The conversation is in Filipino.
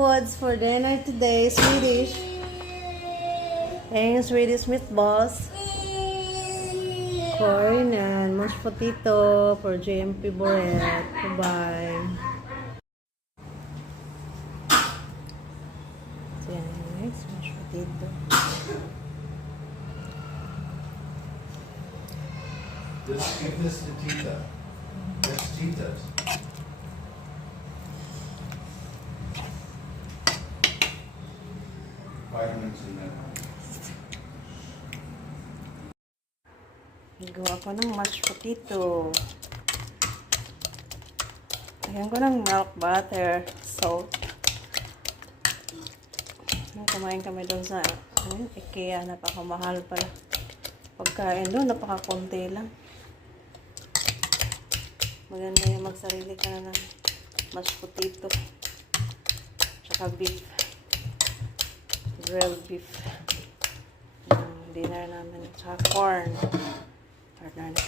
foods for dinner today. Swedish. And Swedish meatballs. For Inan. Mashed potato. For JMP Boret. Bye-bye. So yan. Next, mashed potato. Give this to Tita. That's Tita's. Vitamins in that. Gawa ko ng mashed potato. Lagyan ko ng milk, butter, salt. Kumain kami doon sa IKEA. Napakamahal pala. Pagkain doon, napakakunti lang. Maganda yung magsarili ka na ng mashed potato. Tsaka beef. Grilled beef. Dinner namin. Tsaka corn. Partner na